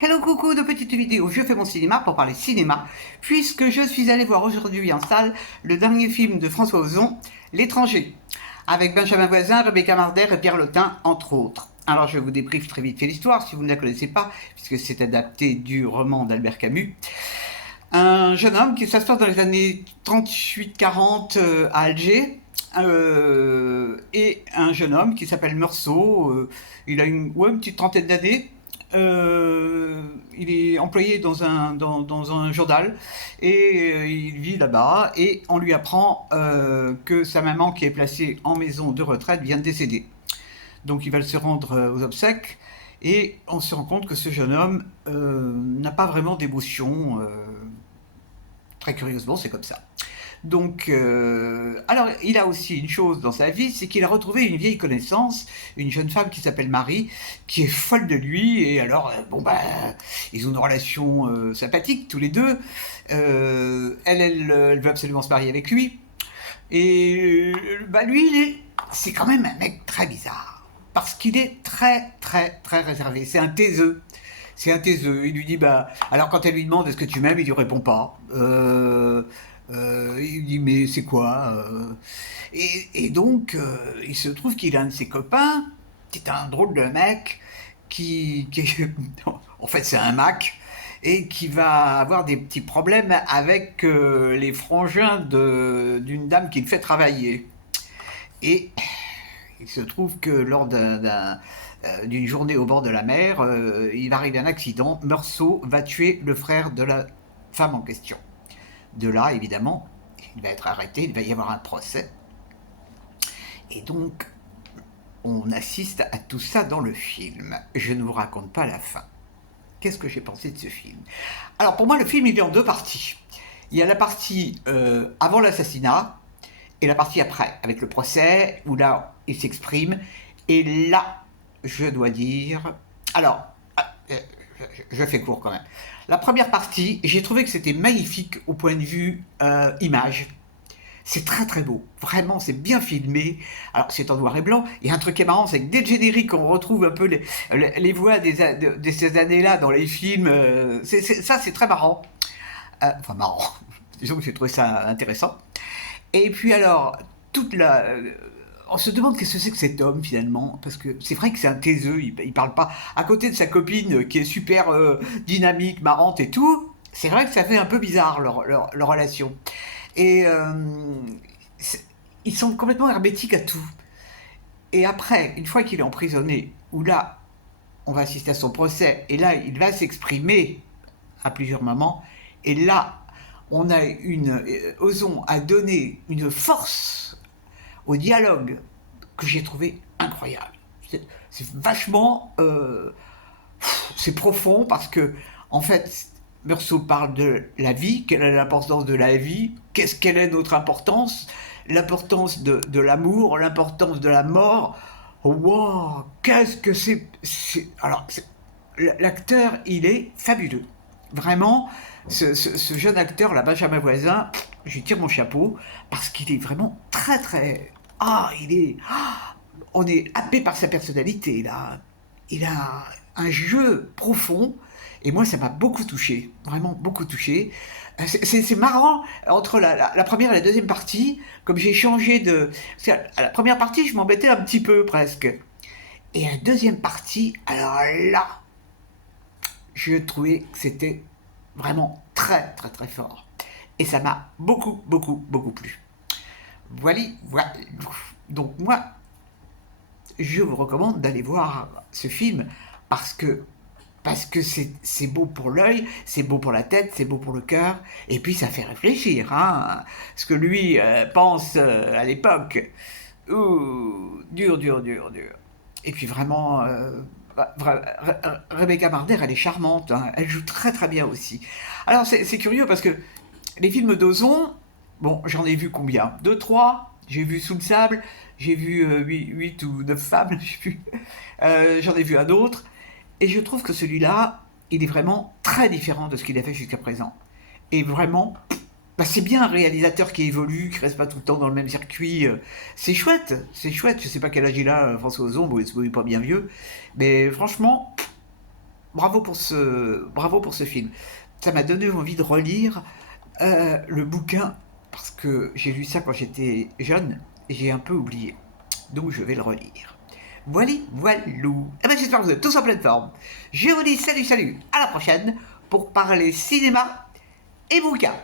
Hello coucou de petite vidéo, je fais mon cinéma pour parler cinéma, puisque je suis allé voir aujourd'hui en salle le dernier film de François Ozon, L'étranger, avec Benjamin Voisin, Rebecca Marder et Pierre Lotin, entre autres. Alors je vous débriefe très vite fait l'histoire, si vous ne la connaissez pas, puisque c'est adapté du roman d'Albert Camus. Un jeune homme qui s'assoit dans les années 38-40 à Alger, et un jeune homme qui s'appelle Meursault, il a une petite trentaine d'années. Il est employé dans un journal et il vit là-bas et on lui apprend que sa maman qui est placée en maison de retraite vient de décéder. Donc il va se rendre aux obsèques et on se rend compte que ce jeune homme n'a pas vraiment d'émotion. Très curieusement, c'est comme ça. Donc, alors, il a aussi une chose dans sa vie, c'est qu'il a retrouvé une vieille connaissance, une jeune femme qui s'appelle Marie, qui est folle de lui, et alors, ils ont une relation sympathique, tous les deux. Elle veut absolument se marier avec lui, et lui, c'est quand même un mec très bizarre, parce qu'il est très, très, très réservé, c'est un taiseux. C'est un taiseux. Il lui dit, alors quand elle lui demande est-ce que tu m'aimes, il lui répond pas. Il lui dit, mais c'est quoi et donc, il se trouve qu'il a un de ses copains, qui est un drôle de mec, en fait, c'est un Mac, et qui va avoir des petits problèmes avec les frangins d'une dame qui le fait travailler. Et il se trouve que lors d'une journée au bord de la mer, il arrive un accident, Meursault va tuer le frère de la femme en question. De là, évidemment, il va être arrêté, il va y avoir un procès. Et donc, on assiste à tout ça dans le film. Je ne vous raconte pas la fin. Qu'est-ce que j'ai pensé de ce film? Alors, pour moi, le film, il est en deux parties. Il y a la partie avant l'assassinat et la partie après, avec le procès, où là, il s'exprime. Et là, je dois dire... Alors, je fais court quand même. La première partie, j'ai trouvé que c'était magnifique au point de vue image. C'est très très beau, vraiment c'est bien filmé. Alors c'est en noir et blanc. Il y a un truc qui est marrant, c'est que dès le générique on retrouve un peu les voix de ces années-là dans les films. Ça c'est très marrant. Enfin marrant, disons que j'ai trouvé ça intéressant. Et puis alors, on se demande qu'est-ce que c'est que cet homme finalement, parce que c'est vrai que c'est un taiseux, il parle pas. À côté de sa copine qui est super dynamique, marrante et tout, c'est vrai que ça fait un peu bizarre leur relation. Et ils sont complètement hermétiques à tout. Et après, une fois qu'il est emprisonné, où là, on va assister à son procès, et là, il va s'exprimer à plusieurs moments, et là, Ozon a donné une force au dialogue que j'ai trouvé incroyable. C'est vachement... c'est profond parce que, en fait, Meursault parle de la vie, quelle est l'importance de la vie, quelle est notre importance, l'importance de l'amour, l'importance de la mort. Oh, wow, qu'est-ce que alors, l'acteur, il est fabuleux. Vraiment, ce jeune acteur, là, Benjamin Voisin, je lui tire mon chapeau, parce qu'il est vraiment très, très... On est happé par sa personnalité, là. Il a un jeu profond, et moi, ça m'a beaucoup touché, vraiment beaucoup touché. C'est marrant, entre la première et la deuxième partie, comme j'ai changé de... À la première partie, je m'embêtais un petit peu, presque. Et la deuxième partie, alors là, je trouvais que c'était vraiment très, très, très fort. Et ça m'a beaucoup, beaucoup, beaucoup plu. Voilà. Donc moi, je vous recommande d'aller voir ce film parce que c'est beau pour l'œil, c'est beau pour la tête, c'est beau pour le cœur, et puis ça fait réfléchir, hein. Ce que lui pense à l'époque, dur, dur, dur, dur. Et puis vraiment, Rebecca Marder, elle est charmante, hein. Elle joue très très bien aussi. Alors c'est curieux parce que les films d'Ozon, bon, j'en ai vu combien? Deux, trois. J'ai vu Sous le sable, j'ai vu 8 ou 9 femmes, j'en ai vu un autre. Et je trouve que celui-là, il est vraiment très différent de ce qu'il a fait jusqu'à présent. Et vraiment, c'est bien un réalisateur qui évolue, qui reste pas tout le temps dans le même circuit. C'est chouette, c'est chouette. Je sais pas quel âge il a, François Ozon, bon, il se voit pas bien vieux. Mais franchement, bravo pour ce film. Ça m'a donné envie de relire le bouquin parce que j'ai lu ça quand j'étais jeune et j'ai un peu oublié. Donc je vais le relire. Voilà, voilou. Eh ben j'espère que vous êtes tous en pleine forme. Je vous dis salut, salut, à la prochaine pour parler cinéma et bouquin.